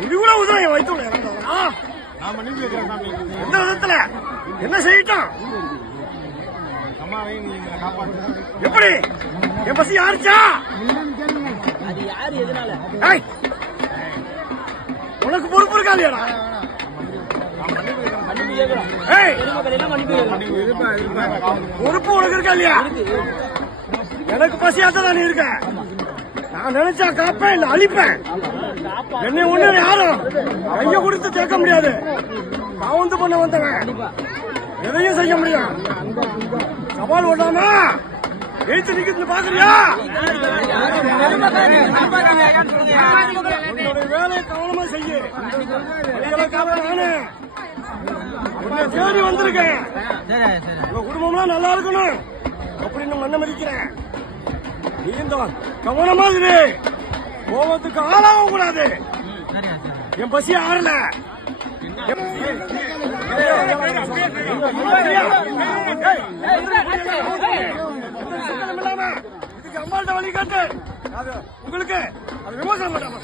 இது கூட உதவி சாமி. எந்த விதத்துல? என்ன செய்யட்டும்? அம்மாவை நீங்க காப்பாற்று எப்படி? என் பசி யாருச்சா? அது யாரு எதனால? ஏய்! உனக்கு பொறுப்பு இருக்கா இல்லையாடா மன்னிப்பு கேட்கலாம் ஏய்! பொதுமக்கள் எல்லாம் மன்னிப்பு கேட்கலாம் பொறுப்பு உனக்கு இருக்கா இல்லையா எனக்கு பசியாத்தான் நீ இருக்க. நான் நினைச்சா காப்பேன் இல்ல அழிப்பேன். என்னை ஒண்ணு யாரும்? கைய கொடுத்து கேட்க முடியாது. காவந்து பண்ண வந்தவன். எதையும் செய்ய முடியும் சவால் விடாம எழுத்து நிக்கிறது பாக்குறியா? உன்னுடைய வேலையை கவனமா செய்ய. நானு. உன்னை தேடி வந்திருக்கேன். உங்க குடும்பம்லாம் நல்லா இருக்கணும். அப்படின்னு மண்ண மதிக்கிறேன். நீந்தான் கவனமா இரு. கோபத்துக்கு ஆளாக கூடாது என் பசி ஆறல இதுக்கு அம்மாள்கிட்ட வழி காட்டு உங்களுக்கு அது விமோசனம் பண்ணாம